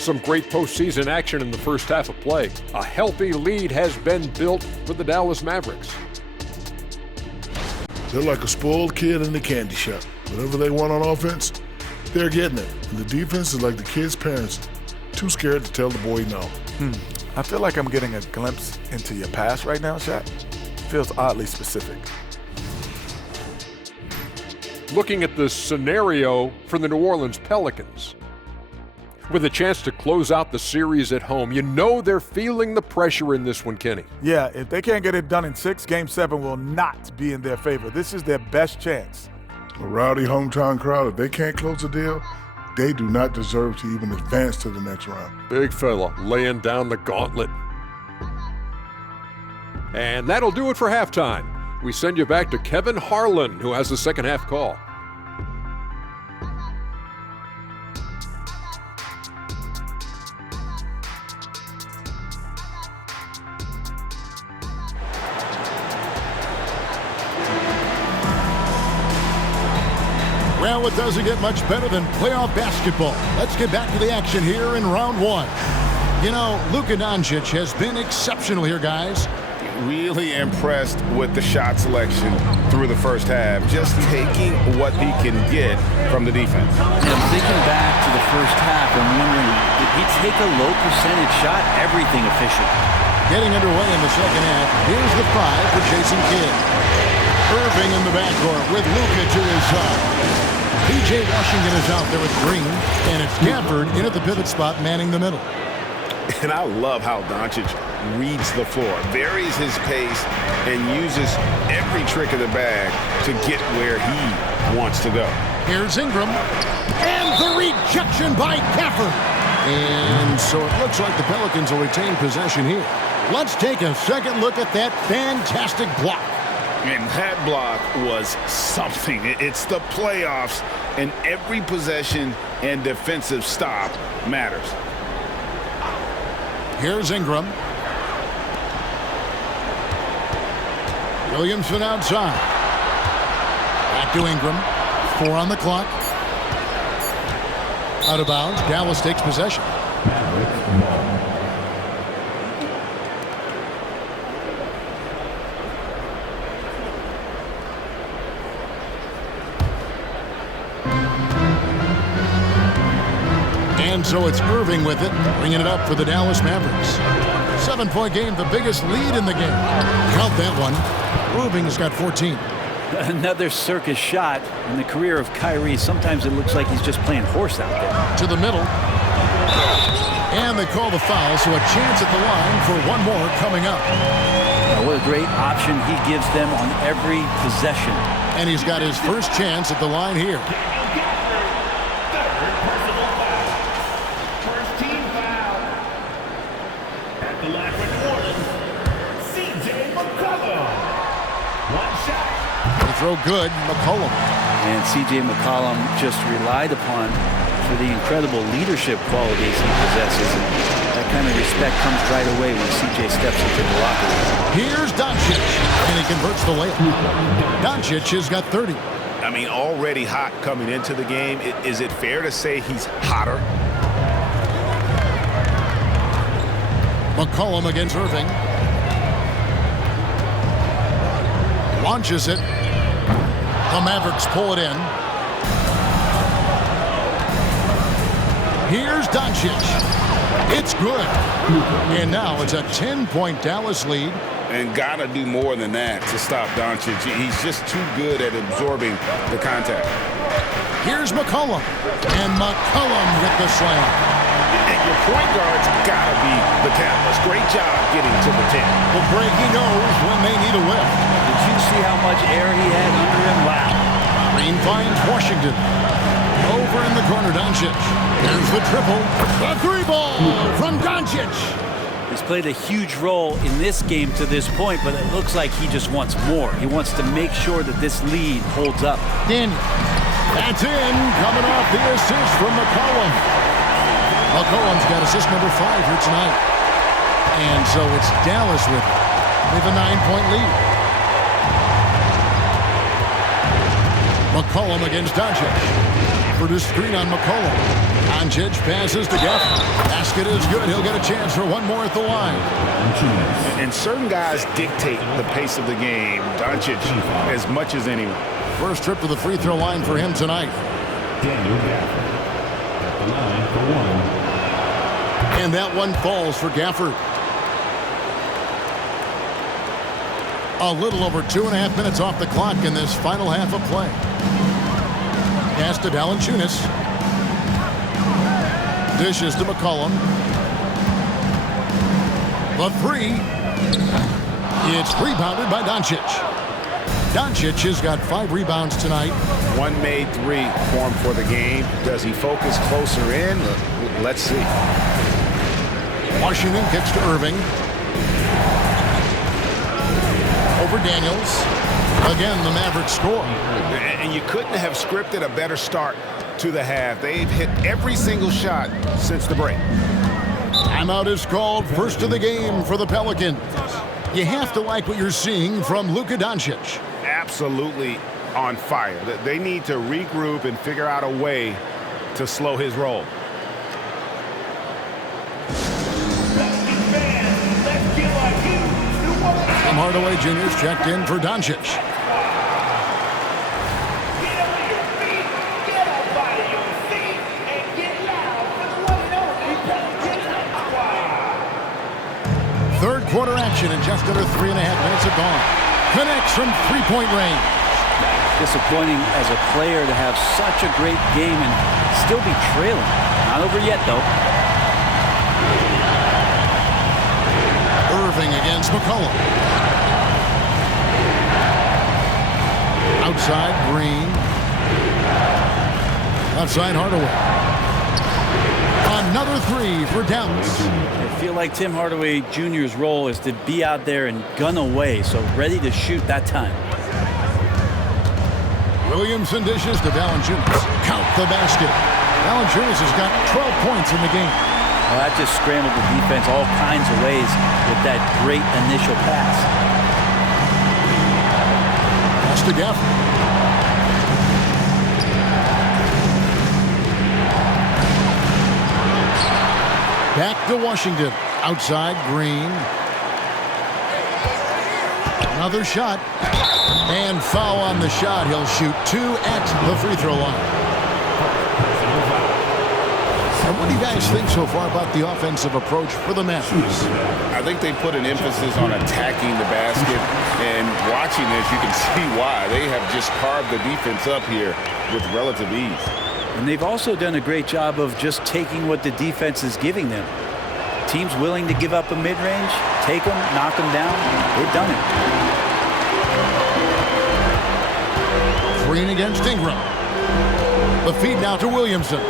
Some great postseason action in the first half of play. A healthy lead has been built for the Dallas Mavericks. They're like a spoiled kid in the candy shop. Whatever they want on offense, they're getting it. And the defense is like the kid's parents, too scared to tell the boy no. I feel like I'm getting a glimpse into your past right now, Shaq. Feels oddly specific. Looking at the scenario for the New Orleans Pelicans. With a chance to close out the series at home, you know they're feeling the pressure in this one, Kenny. Yeah, if they can't get it done in 6, Game 7 will not be in their favor. This is their best chance. A rowdy hometown crowd, if they can't close the deal, they do not deserve to even advance to the next round. Big fella laying down the gauntlet. And that'll do it for halftime. We send you back to Kevin Harlan, who has the second half call. Well, it doesn't get much better than playoff basketball. Let's get back to the action here in round 1. You know, Luka Doncic has been exceptional here, guys. Really impressed with the shot selection through the first half, just taking what he can get from the defense. And I'm thinking back to the first half and wondering, did he take a low percentage shot? Everything efficient. Getting underway in the second half. Here's the 5 for Jason Kidd. Irving in the backcourt with Luka to his side. P.J. Washington is out there with Green, and it's Gafford in at the pivot spot manning the middle. And I love how Doncic reads the floor, varies his pace, and uses every trick of the bag to get where he wants to go. Here's Ingram, and the rejection by Gafford. And so it looks like the Pelicans will retain possession here. Let's take a second look at that fantastic block. And that block was something. It's the playoffs, and every possession and defensive stop matters. Here's Ingram. Williamson outside. Back to Ingram. 4 on the clock. Out of bounds. Dallas takes possession. And so it's Irving with it, bringing it up for the Dallas Mavericks. 7-point game, the biggest lead in the game. Count that one. Irving has got 14. Another circus shot in the career of Kyrie. Sometimes it looks like he's just playing horse out there. To the middle. And they call the foul, so a chance at the line for one more coming up. What a great option he gives them on every possession. And he's got his first chance at the line here. Throw good, McCollum. And C.J. McCollum just relied upon for the incredible leadership qualities he possesses. And that kind of respect comes right away when C.J. steps into the locker room. Here's Doncic, and he converts the layup. Doncic has got 30. I mean, already hot coming into the game. Is it fair to say he's hotter? McCollum against Irving. Launches it. The Mavericks pull it in. Here's Doncic. It's good. And now it's a 10-point Dallas lead. And gotta do more than that to stop Doncic. He's just too good at absorbing the contact. Here's McCollum. And McCollum with the slam. And your point guard's gotta be the catalyst. Great job getting to the 10. Well, Greg, he knows when they need a lift. Did you see how much air he had under him? Wow. Green finds Washington. Over in the corner, Doncic. There's the triple. The 3-ball from Doncic. He's played a huge role in this game to this point, but it looks like he just wants more. He wants to make sure that this lead holds up. Daniel. That's in. Coming off the assist from McCollum. McCollum's got assist number 5 here tonight. And so it's Dallas with it. With a 9-point lead. McCollum against Doncic. For the screen on McCollum. Doncic passes to Gafford. Basket is good. He'll get a chance for one more at the line. And certain guys dictate the pace of the game. Doncic as much as anyone. First trip to the free throw line for him tonight. Daniel Gafford at the line for one. And that one falls for Gafford. A little over 2.5 minutes off the clock in this final half of play. Pass to Valanciunas. Dishes to McCollum. The three. It's rebounded by Doncic. Doncic has got 5 rebounds tonight. One made three for him for the game. Does he focus closer in? Let's see. Washington kicks to Irving. Over Daniels. Again, the Mavericks score. And you couldn't have scripted a better start to the half. They've hit every single shot since the break. Timeout is called. First of the game for the Pelicans. You have to like what you're seeing from Luka Doncic. Absolutely on fire. They need to regroup and figure out a way to slow his roll. Tim Hardaway Jr. is checked in for Doncic. Third quarter action in just under 3.5 minutes have gone. Connects from three-point range. Disappointing as a player to have such a great game and still be trailing. Not over yet, though. Irving against McCollum. Outside, Green. Outside, Hardaway. Another three for Downs. I feel like Tim Hardaway Jr.'s role is to be out there and gun away, so ready to shoot that time. Williamson dishes to Valanciunas. Count the basket. Valanciunas has got 12 points in the game. Well, that just scrambled the defense all kinds of ways with that great initial pass. Pass to Gafford. Back to Washington. Outside, Green. Another shot. And foul on the shot. He'll shoot 2 at the free throw line. And what do you guys think so far about the offensive approach for the Mavericks? I think they put an emphasis on attacking the basket, and watching this, you can see why. They have just carved the defense up here with relative ease. And they've also done a great job of just taking what the defense is giving them. Teams willing to give up a mid-range, take them, knock them down. They've done it. Green against Ingram. The feed now to Williamson.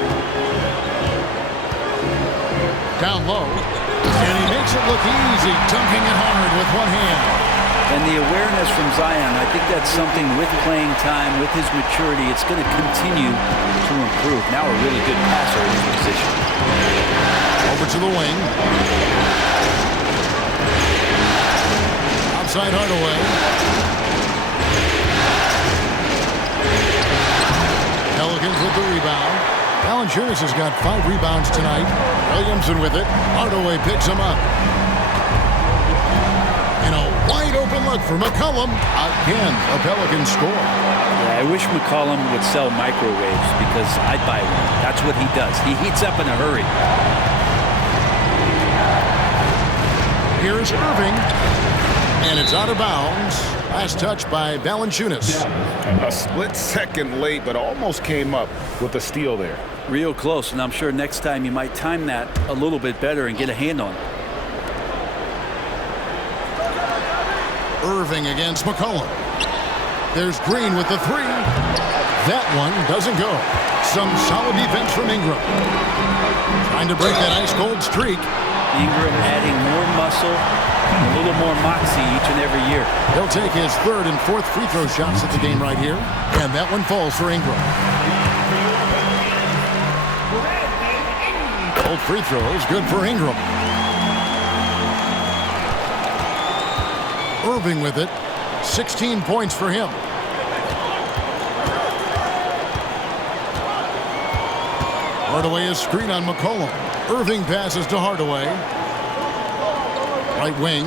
Down low. And he makes it look easy, dunking it hard with one hand. And the awareness from Zion, I think that's something with playing time, with his maturity, it's going to continue to improve. Now a really good passer in his position. Over to the wing. Outside Hardaway. Pelicans with the rebound. Valanciunas has got 5 rebounds tonight. Williamson with it. Hardaway picks him up. And a wide open look for McCollum. Again, a Pelican score. Yeah, I wish McCollum would sell microwaves because I'd buy one. That's what he does. He heats up in a hurry. Here's Irving. And it's out of bounds. Last touch by Valanciunas. A split second late, but almost came up with a steal there. Real close, and I'm sure next time you might time that a little bit better and get a hand on it. Irving against McCollum. There's Green with the three. That one doesn't go. Some solid defense from Ingram. Trying to break that ice-cold streak. Ingram adding more muscle, a little more moxie each and every year. He'll take his 3rd and 4th free throw shots at the game right here. And that one falls for Ingram. Both free throws good for Ingram. Irving with it. 16 points for him. Hardaway is screen on McCollum. Irving passes to Hardaway. Right wing.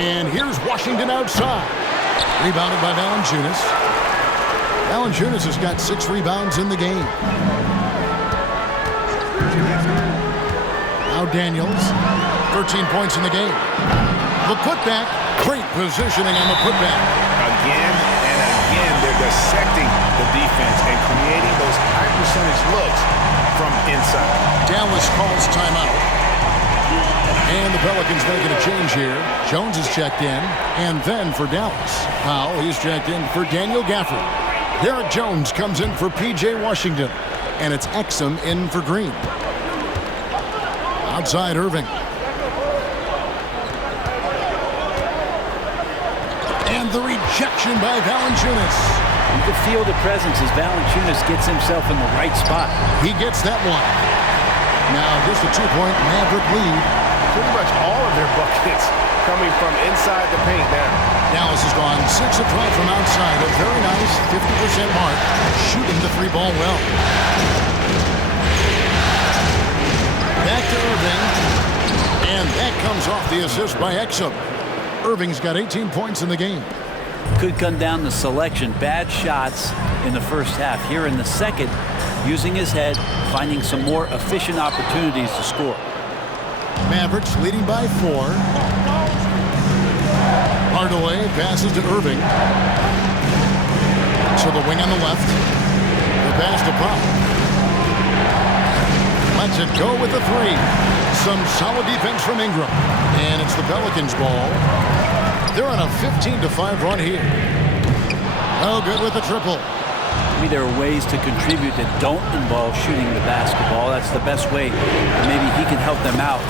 And here's Washington outside. Rebounded by Valanciunas. Valanciunas has got 6 rebounds in the game. Now Daniels. 13 points in the game. The putback. Great positioning on the putback. Again and again, they're dissecting the defense and creating those high percentage looks from inside. Dallas calls timeout. And the Pelicans making a change here. Jones is checked in. And then for Dallas, Powell, he's checked in for Daniel Gafford. Derek Jones comes in for P.J. Washington. And it's Exum in for Green. Outside Irving. And the rejection by Valanciunas. You can feel the presence as Valanciunas gets himself in the right spot. He gets that one. Now just a 2-point Maverick lead. Pretty much all of their buckets coming from inside the paint now. Dallas has gone 6 of 12 from outside. A very nice 50% mark. Shooting the 3-ball well. Back to Irving. And that comes off the assist by Exum. Irving's got 18 points in the game. Could come down to selection. Bad shots in the first half. Here in the second, using his head, finding some more efficient opportunities to score. Mavericks leading by 4. Hardaway passes to Irving. To the wing on the left. The pass to Pop. Lets it go with the 3. Some solid defense from Ingram. And it's the Pelicans' ball. They're on a 15-5 run here. Oh, good with the triple. Maybe there are ways to contribute that don't involve shooting the basketball. That's the best way. Maybe he can help them out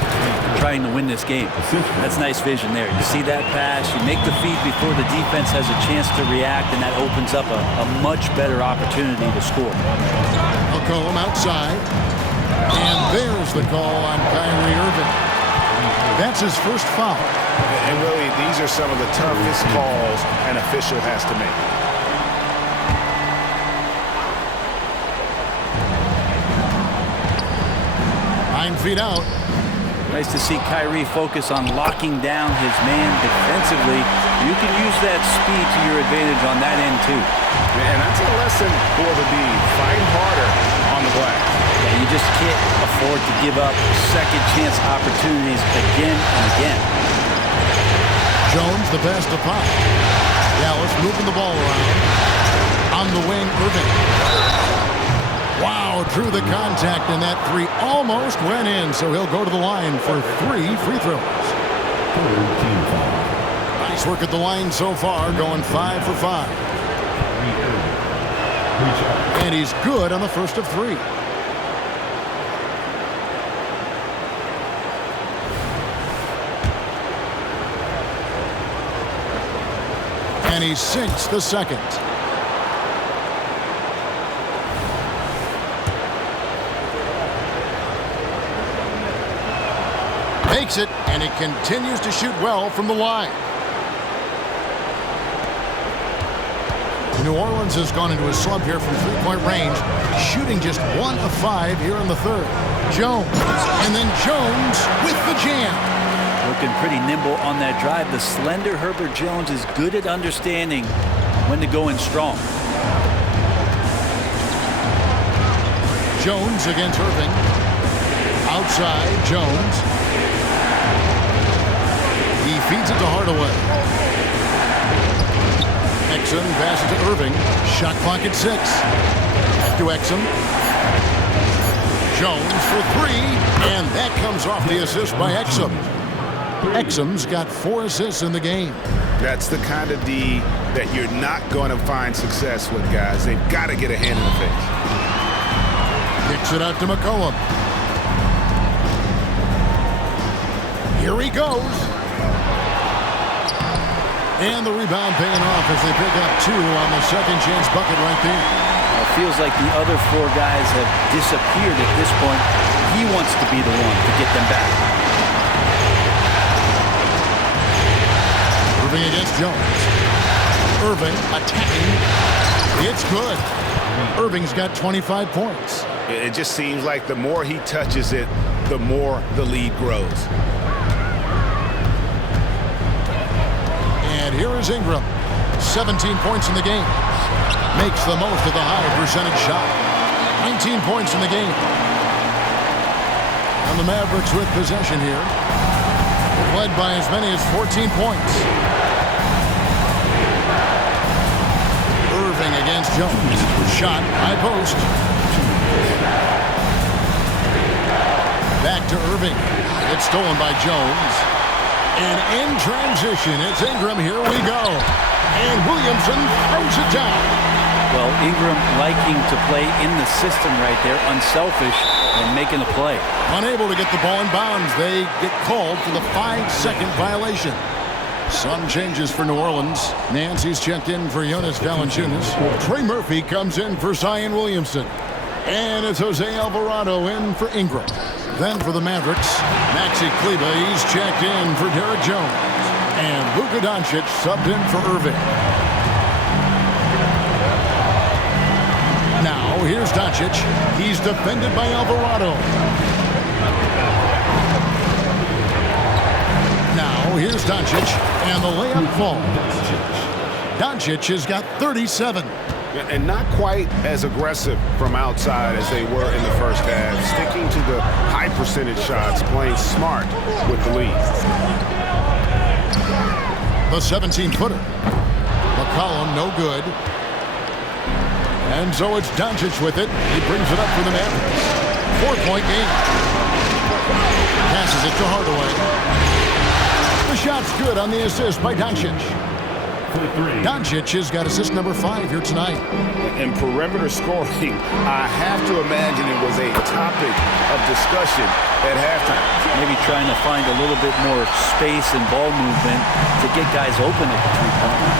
trying to win this game. That's nice vision there. You see that pass, you make the feed before the defense has a chance to react, and that opens up a much better opportunity to score. McCollum outside. And there's the call on Kyrie Irving. That's his first foul. And really, these are some of the toughest calls an official has to make. 9 feet out. Nice to see Kyrie focus on locking down his man defensively. You can use that speed to your advantage on that end, too. And that's a lesson for the D. Fight harder on the glass. Yeah, you just can't afford to give up second chance opportunities again and again. Jones, the pass to Pop. Dallas moving the ball around. On the wing, Irving. Wow, drew the contact, and that 3 almost went in, so he'll go to the line for 3 free throws. Nice work at the line so far, going 5 for 5. And he's good on the first of 3. And he sinks the second. Makes it, and he continues to shoot well from the line. New Orleans has gone into a slump here from 3-point range, shooting just 1 of 5 here in the third. Jones, and then Jones with the jam. Looking pretty nimble on that drive. The slender Herbert Jones is good at understanding when to go in strong. Jones against Irving. Outside, Jones. He feeds it to Hardaway. Exum passes to Irving. Shot clock at 6. Back to Exum. Jones for 3. And that comes off the assist by Exum. Exum's got 4 assists in the game. That's the kind of D that you're not going to find success with, guys. They've got to get a hand in the face. Kicks it out to McCollum. Here he goes. And the rebound paying off as they pick up 2 on the second chance bucket right there. It feels like the other 4 guys have disappeared at this point. He wants to be the one to get them back. Irving against Jones. Irving attacking. It's good. Irving's got 25 points. It just seems like the more he touches it, the more the lead grows. And here is Ingram. 17 points in the game. Makes the most of the high percentage shot. 19 points in the game. And the Mavericks with possession here. Led by as many as 14 points. Irving against Jones. Shot, high post. Back to Irving. It's stolen by Jones. And in transition, it's Ingram. Here we go. And Williamson throws it down. Well, Ingram liking to play in the system right there, unselfish and making a play. Unable to get the ball in bounds. They get called for the 5-second violation. Some changes for New Orleans. Nancy's checked in for Jonas Valanciunas. Trey Murphy comes in for Zion Williamson. And it's Jose Alvarado in for Ingram. Then for the Mavericks, Maxi Kleber, he's checked in for Derek Jones. And Luka Doncic subbed in for Irving. Now, here's Doncic. He's defended by Alvarado. Now, here's Doncic, and the layup falls. Doncic has got 37. And not quite as aggressive from outside as they were in the first half. Sticking to the high percentage shots, playing smart with the lead. The 17-footer. McCollum, no good. And so it's Doncic with it. He brings it up for the Mavericks. 4-point game. Passes it to Hardaway. The shot's good on the assist by Doncic. Doncic has got assist number 5 here tonight. And perimeter scoring, I have to imagine it was a topic of discussion at halftime. Maybe trying to find a little bit more space and ball movement to get guys open at the three-point line.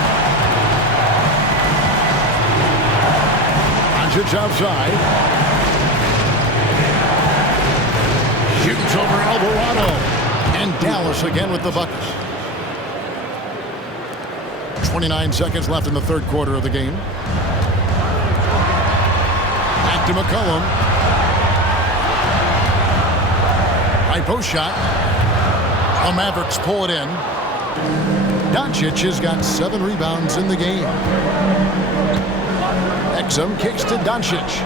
Doncic outside. Shoots over Alvarado. And Dallas again with the bucket. 29 seconds left in the third quarter of the game. Back to McCollum. High post shot. The Mavericks pull it in. Doncic has got 7 rebounds in the game. Exum kicks to Doncic.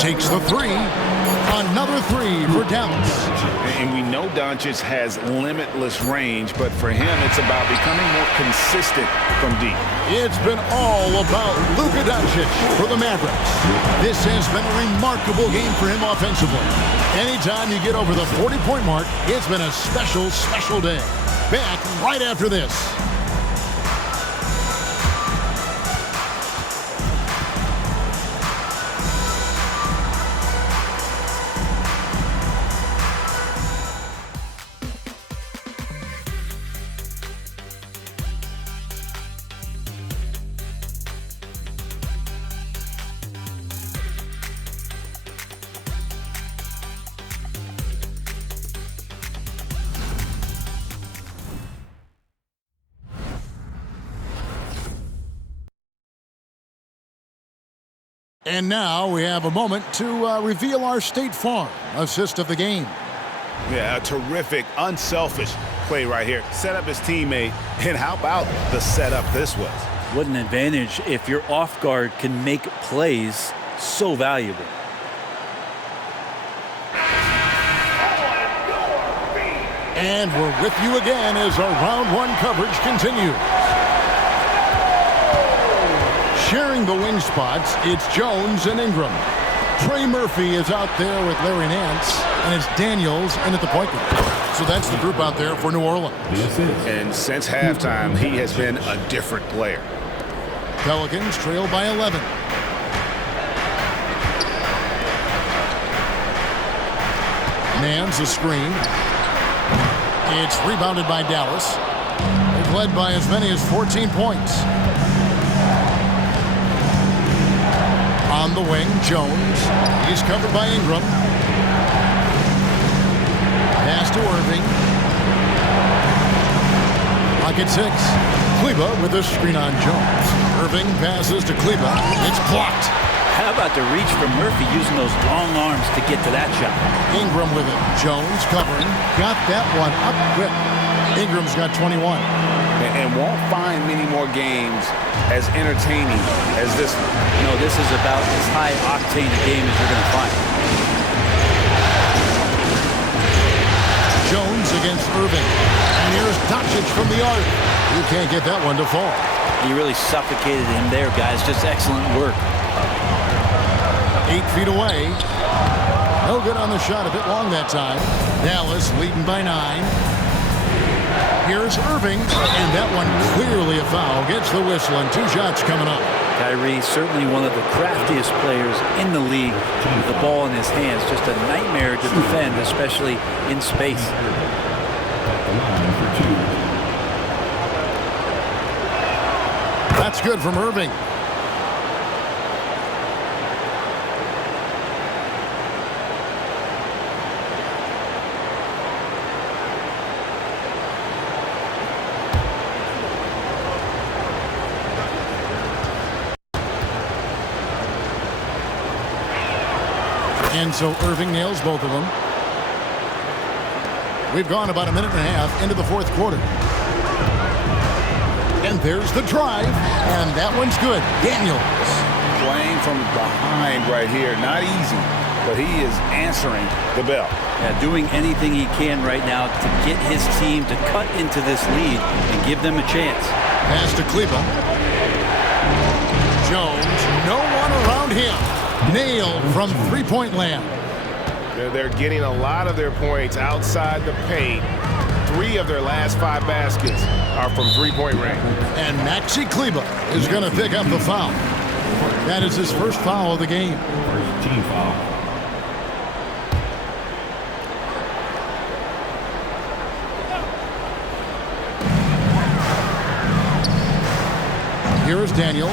Takes the 3. Another 3 for Dallas. And we know Doncic has limitless range, but for him, it's about becoming more consistent from deep. It's been all about Luka Doncic for the Mavericks. This has been a remarkable game for him offensively. Anytime you get over the 40-point mark, it's been a special, special day. Back right after this. And now we have a moment to reveal our State Farm assist of the game. Yeah, a terrific, unselfish play right here. Set up his teammate, and how about the setup this was? What an advantage if your off guard can make plays so valuable. And we're with you again as our round 1 coverage continues. Sharing the wing spots, it's Jones and Ingram. Trey Murphy is out there with Larry Nance, and it's Daniels in at the point guard. So that's the group out there for New Orleans. And since halftime, he has been a different player. Pelicans trail by 11. Nance a screen. It's rebounded by Dallas. They've led by as many as 14 points. On the wing, Jones. He's covered by Ingram. Pass to Irving. Pocket 6. Kleba with a screen on Jones. Irving passes to Kleba. It's blocked. How about the reach from Murphy using those long arms to get to that shot? Ingram with it. Jones covering. Got that one up quick. Ingram's got 21. And won't find many more games as entertaining as this one. No, this is about as high octane a game as you're going to find. Jones against Irving. And here's Doncic from the arc. You can't get that one to fall. He really suffocated him there, guys. Just excellent work. 8 feet away. No good on the shot. A bit long that time. Dallas leading by 9. Here's Irving. And that one clearly a foul. Gets the whistle and 2 shots coming up. Kyrie, certainly one of the craftiest players in the league with the ball in his hands. Just a nightmare to defend, especially in space. At the line for 2. That's good from Irving. And so Irving nails both of them. We've gone about a minute and a half into the fourth quarter. And there's the drive, and that one's good. Daniels. Playing from behind right here. Not easy, but he is answering the bell. Yeah, doing anything he can right now to get his team to cut into this lead and give them a chance. Pass to Kleba. Jones, no one around him. Nailed from three-point land. They're getting a lot of their points outside the paint. 3 of their last 5 baskets are from three-point range. And Maxi Kleba is going to pick up the foul. That is his first foul of the game. First team foul. Here is Daniels.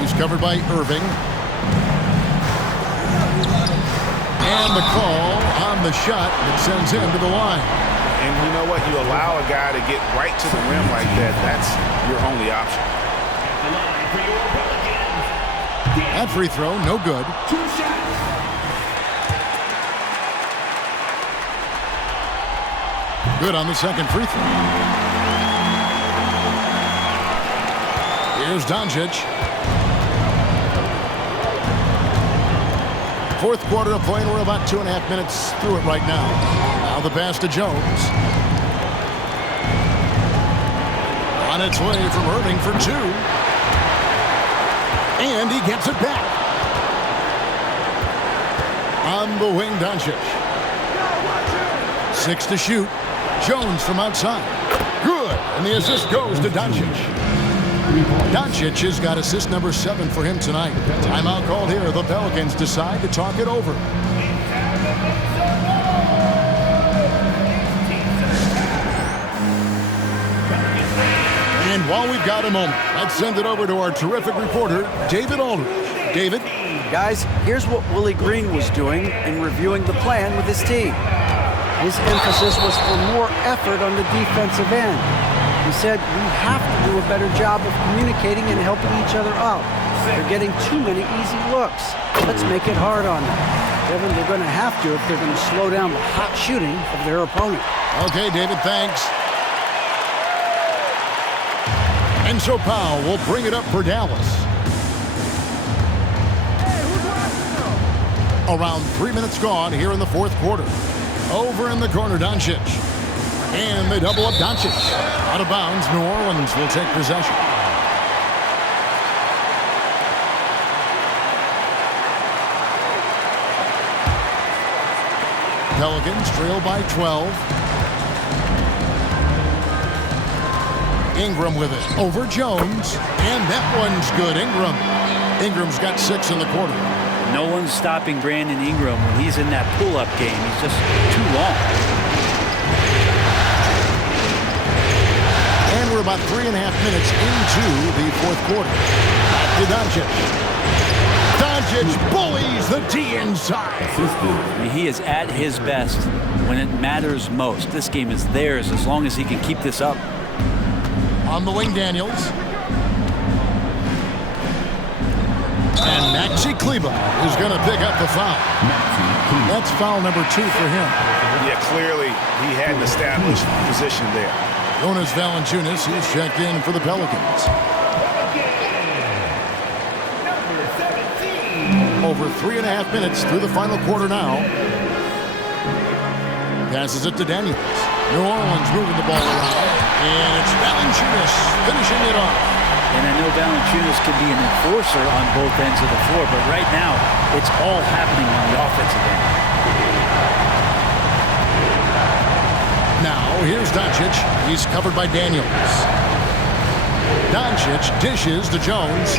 He's covered by Irving. And the call on the shot that sends him to the line. And you know what? You allow a guy to get right to the rim like that. That's your only option. The line for your Pelicans. That free throw, no good. 2 shots. Good on the second free throw. Here's Doncic. Fourth quarter of play, and we're about 2.5 minutes through it right now. Now the pass to Jones. On its way from Irving for 2. And he gets it back. On the wing, Doncic. 6 to shoot. Jones from outside. Good. And the assist goes to Doncic. Doncic has got assist number 7 for him tonight. Timeout called here. The Pelicans decide to talk it over. And while we've got a moment, let's send it over to our terrific reporter, David Aldridge. David? Guys, here's what Willie Green was doing in reviewing the plan with his team. His emphasis was for more effort on the defensive end. He said, we have to do a better job of communicating and helping each other out. They're getting too many easy looks. Let's make it hard on them. Kevin, they're going to have to if they're going to slow down the hot shooting of their opponent. Okay, David, thanks. And so Powell will bring it up for Dallas. Around 3 minutes gone here in the fourth quarter. Over in the corner, Doncic. And they double up Doncic. Out of bounds, New Orleans will take possession. Pelicans trail by 12. Ingram with it. Over Jones. And that one's good. Ingram's got 6 in the quarter. No one's stopping Brandon Ingram when he's in that pull-up game. He's just too long. And we're about 3.5 minutes into the fourth quarter. Back to Doncic. Doncic bullies the D inside. I mean, he is at his best when it matters most. This game is theirs as long as he can keep this up. On the wing, Daniels. And Maxi Kleba is going to pick up the foul. That's foul number 2 for him. Yeah, clearly he had an established position there. Jonas Valanciunas, he's checked in for the Pelicans. Over 3.5 minutes through the final quarter now. Passes it to Daniels. New Orleans moving the ball around. And it's Valanciunas finishing it off. And I know Valanciunas can be an enforcer on both ends of the floor, but right now it's all happening on the offensive end. Now, here's Doncic. He's covered by Daniels. Doncic dishes to Jones.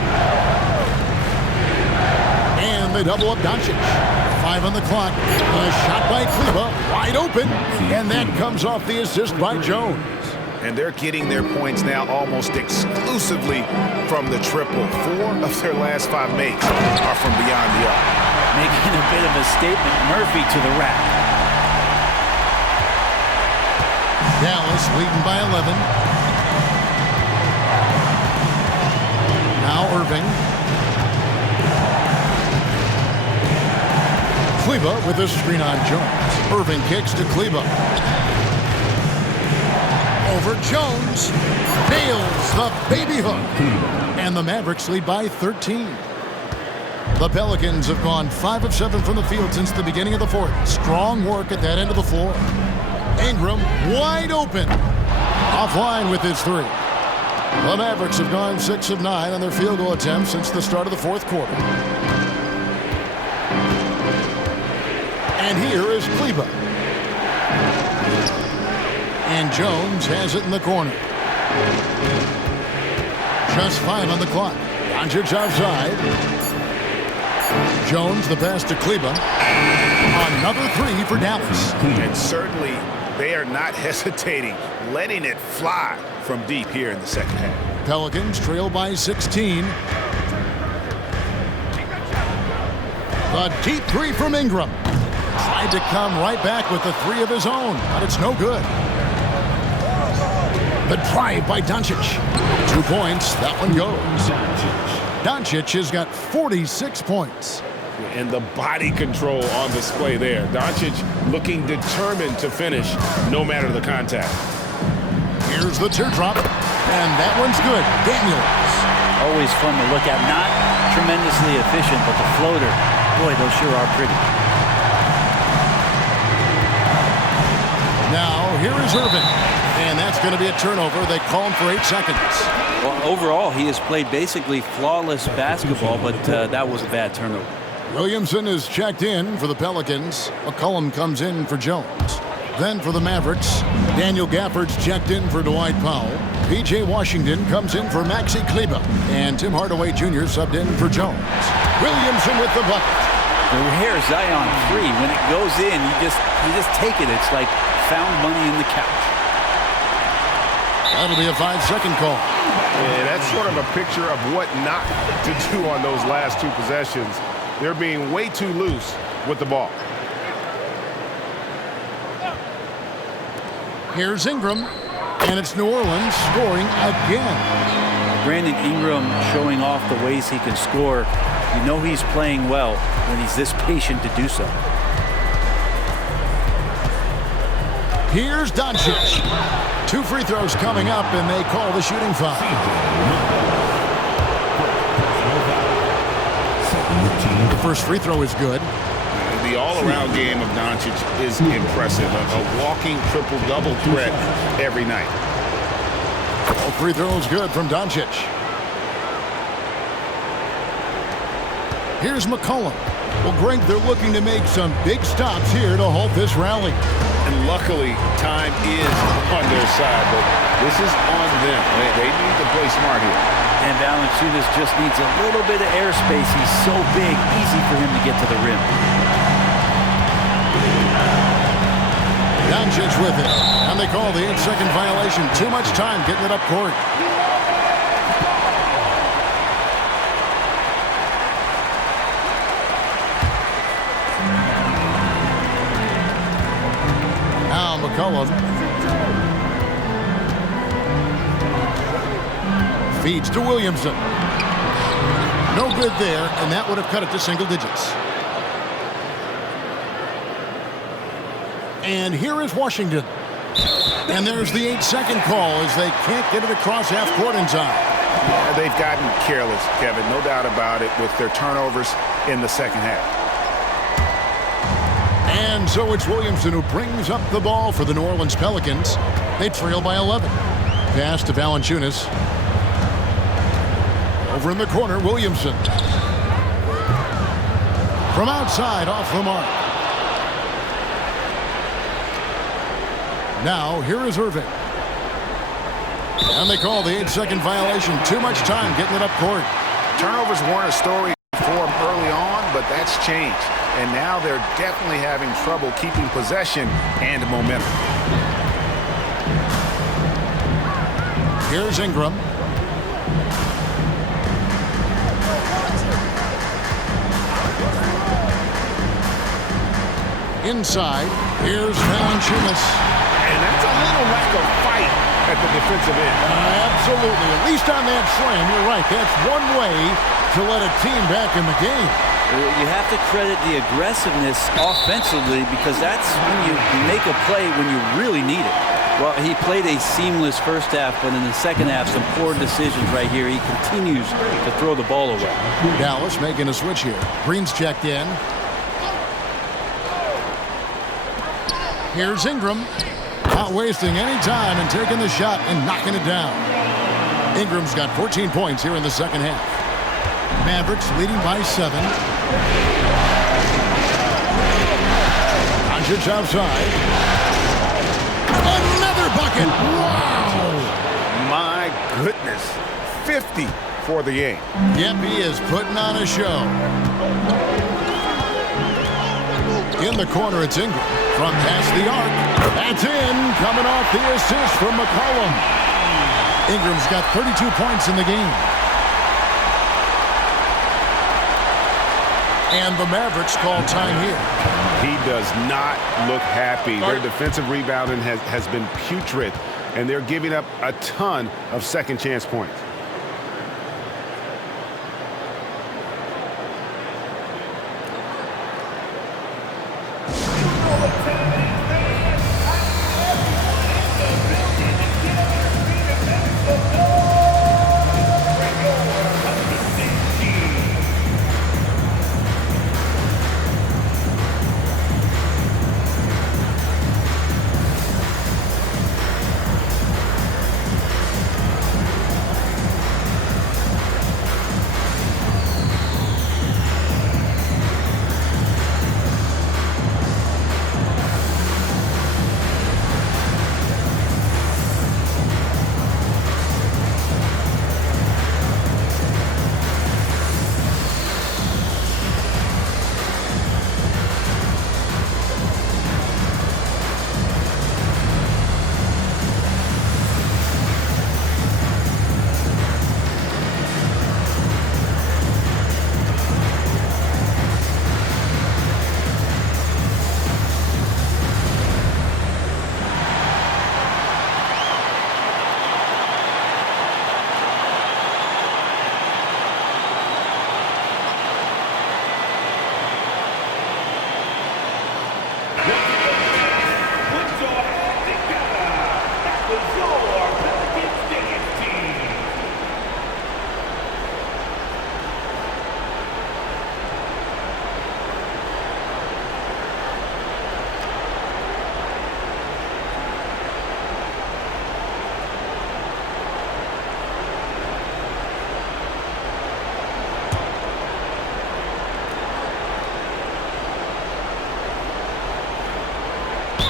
And they double up Doncic. 5 on the clock. A shot by Kleba, wide open. And that comes off the assist by Jones. And they're getting their points now almost exclusively from the triple. 4 of their last 5 makes are from beyond the arc. Making a bit of a statement. Murphy to the rack. Dallas leading by 11. Now Irving. Kleba with a screen on Jones. Irving kicks to Kleba. Over Jones. Nails the baby hook. And the Mavericks lead by 13. The Pelicans have gone 5 of 7 from the field since the beginning of the fourth. Strong work at that end of the floor. Ingram wide open. Offline with his 3. The Mavericks have gone 6 of 9 on their field goal attempts since the start of the fourth quarter. And here is Kleba. And Jones has it in the corner. Just 5 on the clock. Doncic outside. Jones the pass to Kleba. Another 3 for Dallas. And certainly they are not hesitating, letting it fly from deep here in the second half. Pelicans trail by 16. The deep 3 from Ingram. Tried to come right back with the 3 of his own, but it's no good. The drive by Doncic. 2 points. That one goes. Doncic has got 46 points. And the body control on display there. Doncic looking determined to finish no matter the contact. Here's the teardrop. And that one's good. Daniels. Always fun to look at. Not tremendously efficient, but the floater, boy, those sure are pretty. Now, here is Irving. And that's going to be a turnover. They call him for 8 seconds. Well, overall, he has played basically flawless basketball, but that was a bad turnover. Williamson is checked in for the Pelicans. McCollum comes in for Jones. Then for the Mavericks, Daniel Gafford's checked in for Dwight Powell. P.J. Washington comes in for Maxi Kleba. And Tim Hardaway Jr. subbed in for Jones. Williamson with the bucket. The rare Zion 3, when it goes in, you just take it. It's like found money in the couch. That'll be a 5-second call. Yeah, that's sort of a picture of what not to do on those last 2 possessions. They're being way too loose with the ball. Here's Ingram, and it's New Orleans scoring again. Brandon Ingram showing off the ways he can score. You know he's playing well when he's this patient to do so. Here's Doncic. 2 free throws coming up, and they call the shooting foul. The first free throw is good. The all-around game of Doncic is impressive. A walking triple-double threat every night. All free throws good from Doncic. Here's McCollum. Well, Greg, they're looking to make some big stops here to halt this rally. And luckily, time is on their side, but this is on them. They need to play smart here. And Valanciunas just needs a little bit of airspace. He's so big, easy for him to get to the rim. Doncic with it. And they call the 8-second violation. Too much time getting it up court. Now McCollum. Feeds to Williamson. No good there, and that would have cut it to single digits. And here is Washington. And there's the 8-second call as they can't get it across half court in time. Yeah, they've gotten careless, Kevin, no doubt about it, with their turnovers in the second half. And so it's Williamson who brings up the ball for the New Orleans Pelicans. They trail by 11. Pass to Valanciunas. Over in the corner, Williamson. From outside, off the mark. Now, here is Irving. And they call the 8-second violation. Too much time getting it up court. Turnovers weren't a story for them early on, but that's changed. And now they're definitely having trouble keeping possession and momentum. Here's Ingram. Inside, here's Valanciunas. And that's a little lack of fight at the defensive end. Absolutely. At least on that slam, you're right. That's one way to let a team back in the game. You have to credit the aggressiveness offensively because that's when you make a play when you really need it. Well, he played a seamless first half, but in the second half, some poor decisions right here. He continues to throw the ball away. Dallas making a switch here. Green's checked in. Here's Ingram. Not wasting any time and taking the shot and knocking it down. Ingram's got 14 points here in the second half. Mavericks leading by 7. Doncic outside. Another bucket. Wow. My goodness. 50 for the game. Yep, he is putting on a show. In the corner, it's Ingram. From past the arc. That's in. Coming off the assist from McCollum. Ingram's got 32 points in the game. And the Mavericks call time here. He does not look happy. Their defensive rebounding has been putrid, and they're giving up a ton of second chance points.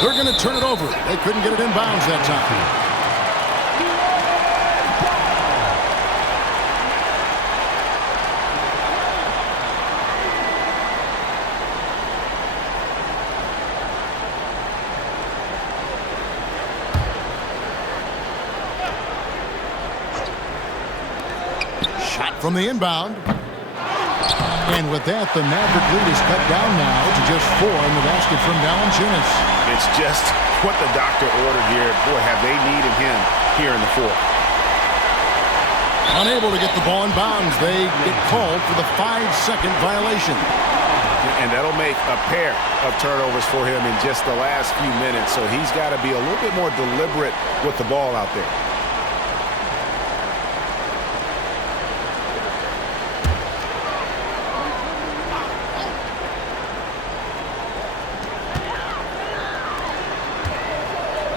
They're going to turn it over. They couldn't get it in bounds that time. Shot from the inbound. And with that, the Maverick lead is cut down now to just 4 in the basket from Valanciunas. It's just what the doctor ordered here. Boy, have they needed him here in the fourth. Unable to get the ball in bounds. They get called for the 5-second violation. And that'll make a pair of turnovers for him in just the last few minutes. So he's got to be a little bit more deliberate with the ball out there.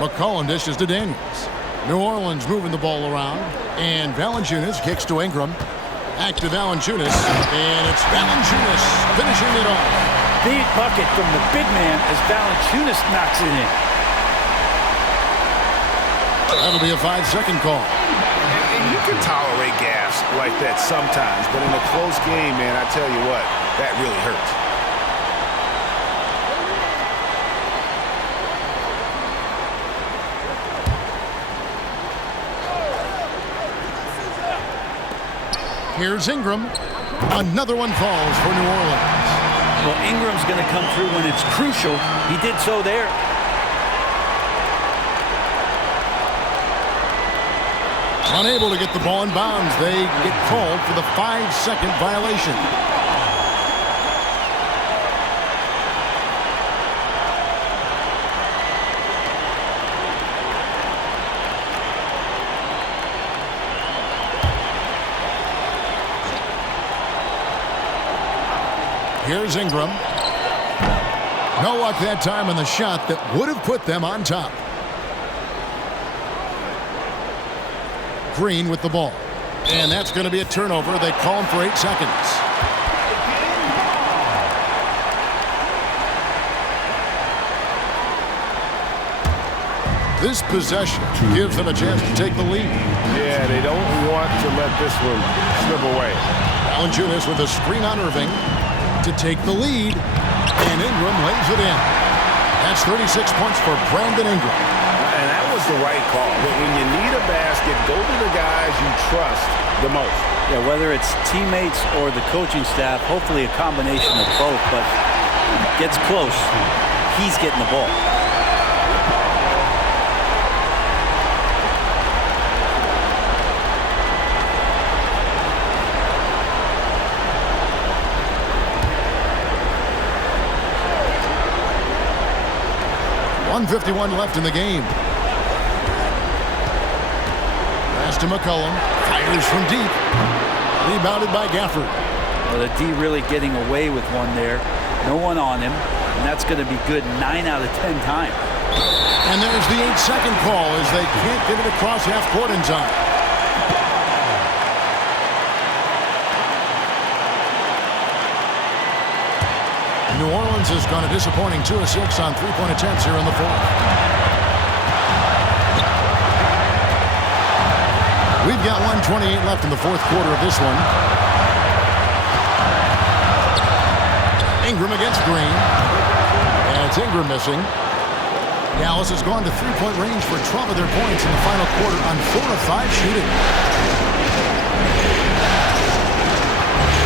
McCollum dishes to Daniels. New Orleans moving the ball around. And Valanciunas kicks to Ingram. Back to Valanciunas. And it's Valanciunas finishing it off. Big bucket from the big man as Valanciunas knocks it in. That'll be a 5-second call. And you can tolerate gaffes like that sometimes, but in a close game, man, I tell you what, that really hurts. Here's Ingram. Another one falls for New Orleans. Well, Ingram's going to come through when it's crucial. He did so there. Unable to get the ball in bounds. They get called for the 5-second violation. Here's Ingram. No luck that time on the shot that would have put them on top. Green with the ball. And that's going to be a turnover. They call him for 8 seconds. This possession gives them a chance to take the lead. Yeah, they don't want to let this one slip away. Valanciunas with a screen on Irving to take the lead, and Ingram lays it in. That's 36 points for Brandon Ingram. And that was the right call. But when you need a basket, go to the guys you trust the most. Yeah, whether it's teammates or the coaching staff, hopefully a combination of both, but gets close. He's getting the ball. .151 left in the game. Pass to McCollum. Fires from deep. Rebounded by Gafford. Well, the D really getting away with one there. No one on him. And that's going to be good 9 out of 10 times. And there's the 8-second call as they can't get it across half court in time. New Orleans has gone a disappointing 2 of 6 on three-point attempts here in the fourth. We've got 1:28 left in the fourth quarter of this one. Ingram against Green. And it's Ingram missing. Dallas has gone to three-point range for 12 of their points in the final quarter on 4 of 5 shooting.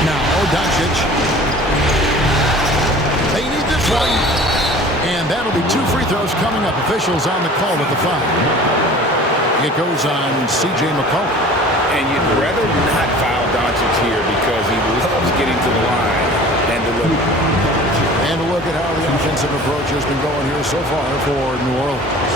Now, Doncic. They need this one. And that'll be 2 free throws coming up. Officials on the call with the foul. It goes on C.J. McCollum. And you'd rather not foul Doncic here because he loves getting to the line and delivering. And a look at how the offensive approach has been going here so far for New Orleans.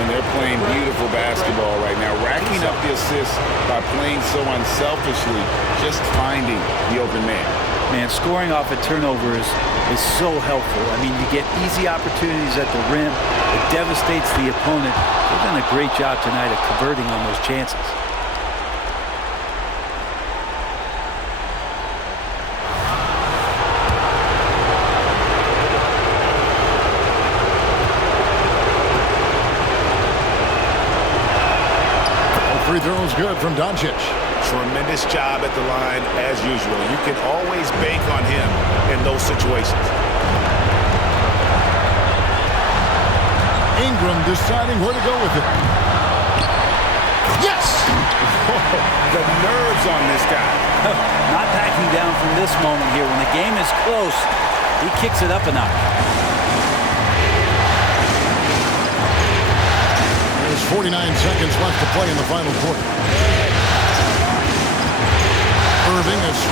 And they're playing beautiful basketball right now, racking up the assists by playing so unselfishly, just finding the open man. Man, scoring off of turnovers is so helpful. I mean, you get easy opportunities at the rim. It devastates the opponent. They've done a great job tonight of converting on those chances. Free throw is good from Doncic. Tremendous job at the line as usual. You can always bank on him in those situations. Ingram deciding where to go with it. Yes! The nerves on this guy. Not backing down from this moment here. When the game is close, he kicks it up a notch. There's 49 seconds left to play in the final quarter.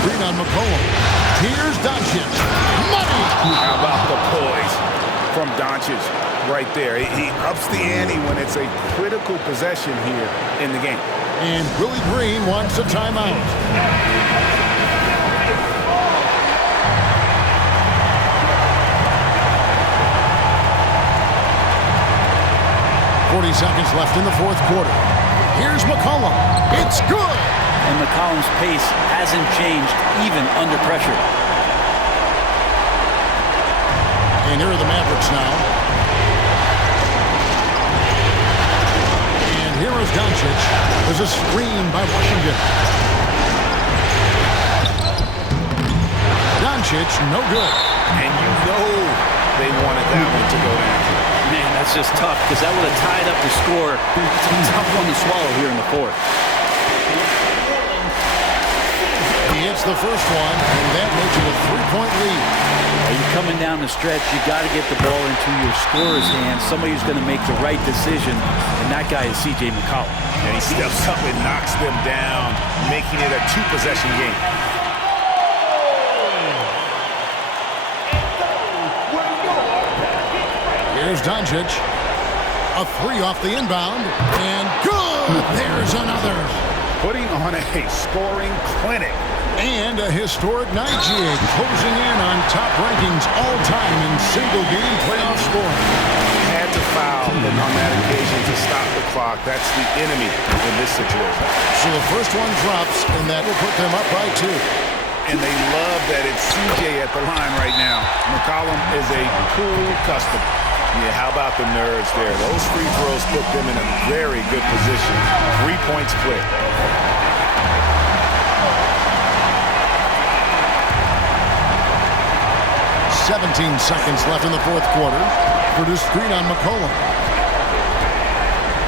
screen on McCollum. Here's Doncic. Money! How about the poise from Doncic right there? He ups the ante when it's a critical possession here in the game. And Willie Green wants a timeout. 40 seconds left in the fourth quarter. Here's McCollum. It's good! And McCollum's pace hasn't changed even under pressure. And here are the Mavericks now. And here is Doncic. There's a screen by Washington. Doncic, no good. And you know they wanted that one to go down. Man, that's just tough because that would have tied up the score. It's a tough one to swallow here in the fourth. He hits the first one, and that makes it a three-point lead. You're coming down the stretch. You got to get the ball into your scorer's hands. Somebody who's going to make the right decision, and that guy is C.J. McCollum. And he steps up and knocks them down, making it a two-possession game. Here's Doncic. A three off the inbound, and good! There's another. Putting on a scoring clinic. And a historic night, GA, closing in on top rankings all-time in single-game playoff scoring. Had to foul on that occasion to stop the clock. That's the enemy in this situation. So the first one drops, and that will put them up by 2. And they love that it's CJ at the line right now. McCollum is a cool customer. Yeah, how about the nerves there? Those free throws put them in a very good position. 3 points clear. "17 seconds left in the fourth quarter. For the screen on McCollum.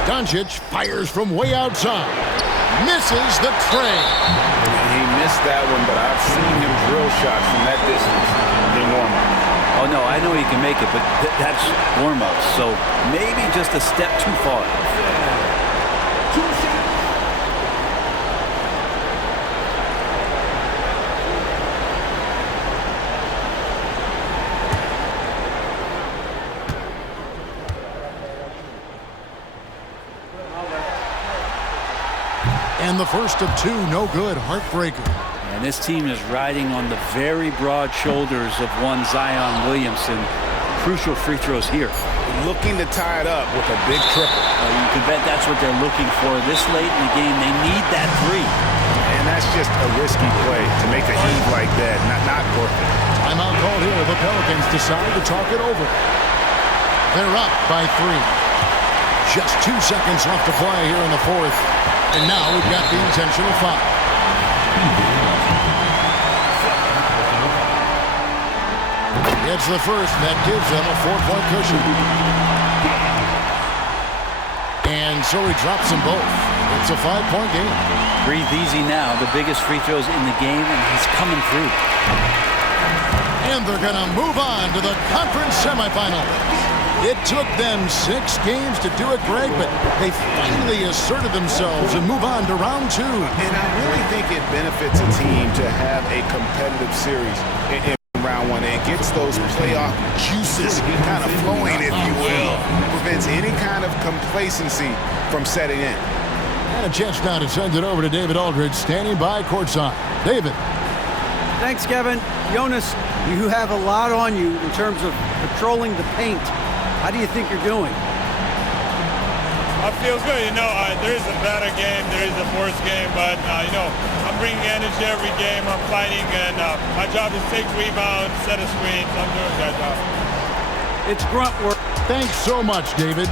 Doncic fires from way outside. Misses the tray. He missed that one, but I've seen him drill shots from that distance in warm-up. Oh, no, I know he can make it, but that's warm-up. So maybe just a step too far. And the first of 2, no good. Heartbreaker. And this team is riding on the very broad shoulders of one Zion Williamson. Crucial free throws here. Looking to tie it up with a big triple. You can bet that's what they're looking for this late in the game. They need that 3. And that's just a risky play to make a heave like that. Not worth it. Timeout called here. The Pelicans decide to talk it over. They're up by 3. Just 2 seconds left to play here in the fourth. And now we've got the intentional foul. It's the first, and that gives them a 4-point cushion. And so he drops them both. It's a 5-point game. Breathe easy now. The biggest free throws in the game, and he's coming through. And they're going to move on to the conference semifinals. It took them 6 games to do it, Greg, but they finally asserted themselves and move on to round 2. And I really think it benefits a team to have a competitive series in round 1. It gets those playoff juices kind of flowing, if you will. Prevents any kind of complacency from setting in. And a chance now to send it over to David Aldridge, standing by courtside. David. Thanks, Kevin. Jonas, you have a lot on you in terms of patrolling the paint. How do you think you're doing? I feel good. There is a better game, there is a worse game, but, I'm bringing energy every game. I'm fighting, and my job is to take rebounds, set a screen. So I'm doing that job. It's grunt work. Thanks so much, David.